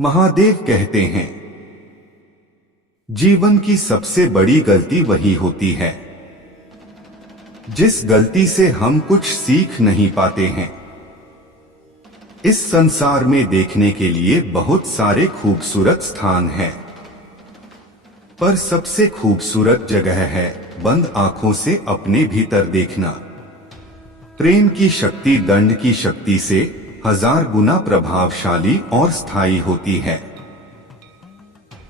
महादेव कहते हैं, जीवन की सबसे बड़ी गलती वही होती है जिस गलती से हम कुछ सीख नहीं पाते हैं। इस संसार में देखने के लिए बहुत सारे खूबसूरत स्थान हैं, पर सबसे खूबसूरत जगह है बंद आंखों से अपने भीतर देखना। प्रेम की शक्ति दंड की शक्ति से 1000 गुना प्रभावशाली और स्थायी होती है।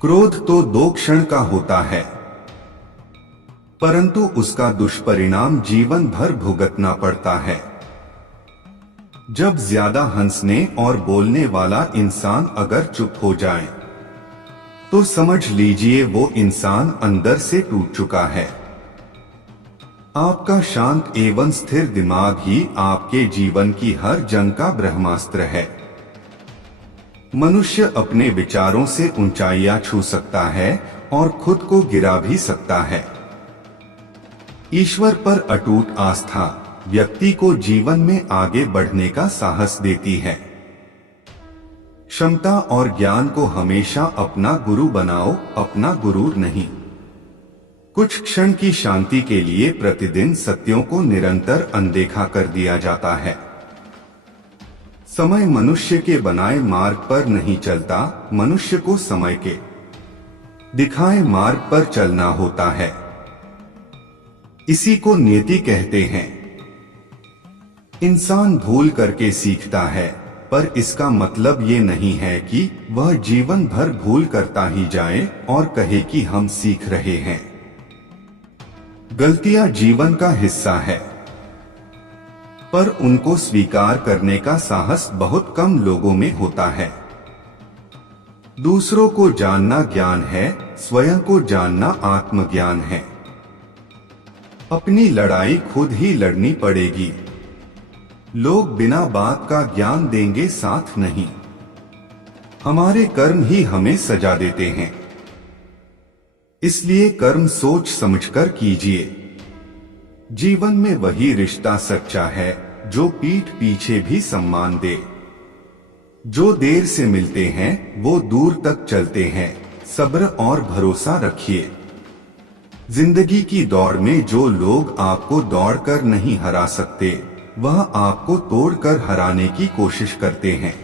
क्रोध तो 2 क्षण का होता है, परंतु उसका दुष्परिणाम जीवन भर भुगतना पड़ता है। जब ज्यादा हंसने और बोलने वाला इंसान अगर चुप हो जाए तो समझ लीजिए वो इंसान अंदर से टूट चुका है। आपका शांत एवं स्थिर दिमाग ही आपके जीवन की हर जंग का ब्रह्मास्त्र है। मनुष्य अपने विचारों से ऊंचाइयां छू सकता है और खुद को गिरा भी सकता है। ईश्वर पर अटूट आस्था व्यक्ति को जीवन में आगे बढ़ने का साहस देती है। क्षमता और ज्ञान को हमेशा अपना गुरु बनाओ, अपना गुरूर नहीं। कुछ क्षण की शांति के लिए प्रतिदिन सत्यों को निरंतर अनदेखा कर दिया जाता है। समय मनुष्य के बनाए मार्ग पर नहीं चलता, मनुष्य को समय के दिखाए मार्ग पर चलना होता है। इसी को नियति कहते हैं। इंसान भूल करके सीखता है, पर इसका मतलब ये नहीं है कि वह जीवन भर भूल करता ही जाए और कहे कि हम सीख रहे हैं। गलतियां जीवन का हिस्सा है, पर उनको स्वीकार करने का साहस बहुत कम लोगों में होता है। दूसरों को जानना ज्ञान है, स्वयं को जानना आत्मज्ञान है। अपनी लड़ाई खुद ही लड़नी पड़ेगी। लोग बिना बात का ज्ञान देंगे, साथ नहीं। हमारे कर्म ही हमें सजा देते हैं, इसलिए कर्म सोच समझकर कीजिए। जीवन में वही रिश्ता सच्चा है जो पीठ पीछे भी सम्मान दे। जो देर से मिलते हैं वो दूर तक चलते हैं, सब्र और भरोसा रखिए। जिंदगी की दौड़ में जो लोग आपको दौड़कर नहीं हरा सकते, वह आपको तोड़कर हराने की कोशिश करते हैं।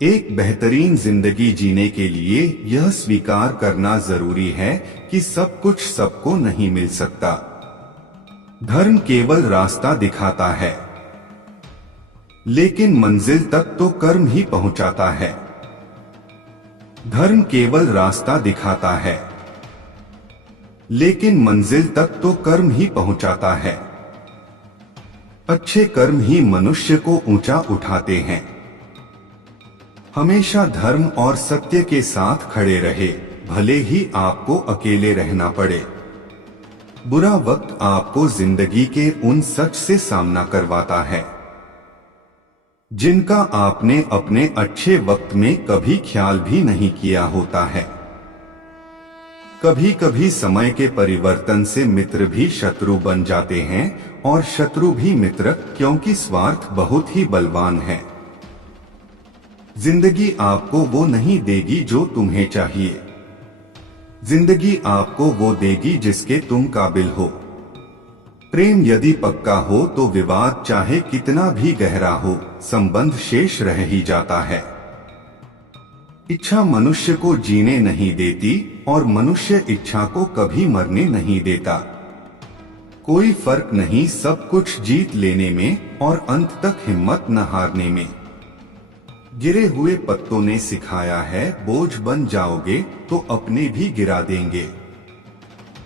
एक बेहतरीन जिंदगी जीने के लिए यह स्वीकार करना जरूरी है कि सब कुछ सबको नहीं मिल सकता। धर्म केवल रास्ता दिखाता है, लेकिन मंजिल तक तो कर्म ही पहुंचाता है। धर्म केवल रास्ता दिखाता है, लेकिन मंजिल तक तो कर्म ही पहुंचाता है। अच्छे कर्म ही मनुष्य को ऊंचा उठाते हैं। हमेशा धर्म और सत्य के साथ खड़े रहे, भले ही आपको अकेले रहना पड़े। बुरा वक्त आपको जिंदगी के उन सच से सामना करवाता है जिनका आपने अपने अच्छे वक्त में कभी ख्याल भी नहीं किया होता है। कभी कभी समय के परिवर्तन से मित्र भी शत्रु बन जाते हैं और शत्रु भी मित्र, क्योंकि स्वार्थ बहुत ही बलवान है। जिंदगी आपको वो नहीं देगी जो तुम्हें चाहिए। जिंदगी आपको वो देगी जिसके तुम काबिल हो। प्रेम यदि पक्का हो तो विवाद चाहे कितना भी गहरा हो, संबंध शेष रह ही जाता है। इच्छा मनुष्य को जीने नहीं देती और मनुष्य इच्छा को कभी मरने नहीं देता। कोई फर्क नहीं सब कुछ जीत लेने में और अंत तक हिम्मत न हारने में। गिरे हुए पत्तों ने सिखाया है, बोझ बन जाओगे तो अपने भी गिरा देंगे।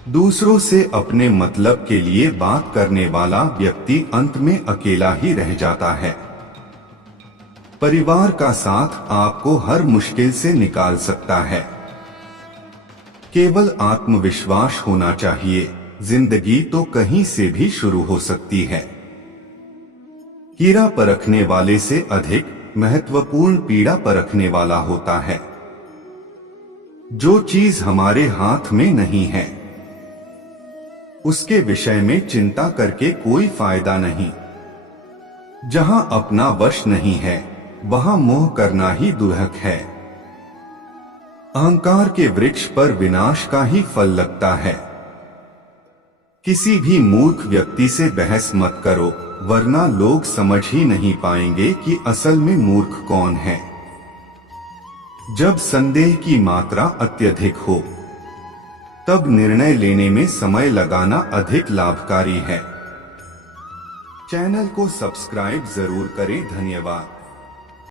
दूसरों से अपने मतलब के लिए बात करने वाला व्यक्ति अंत में अकेला ही रह जाता है। परिवार का साथ आपको हर मुश्किल से निकाल सकता है। केवल आत्मविश्वास होना चाहिए। जिंदगी तो कहीं से भी शुरू हो सकती है। कीड़ा परखने वाले से अधिक महत्वपूर्ण पीड़ा परखने वाला होता है। जो चीज हमारे हाथ में नहीं है, उसके विषय में चिंता करके कोई फायदा नहीं। जहां अपना वश नहीं है, वहां मोह करना ही दुर्लभ है। अहंकार के वृक्ष पर विनाश का ही फल लगता है। किसी भी मूर्ख व्यक्ति से बहस मत करो, वरना लोग समझ ही नहीं पाएंगे कि असल में मूर्ख कौन है। जब संदेह की मात्रा अत्यधिक हो, तब निर्णय लेने में समय लगाना अधिक लाभकारी है। चैनल को सब्सक्राइब जरूर करें। धन्यवाद।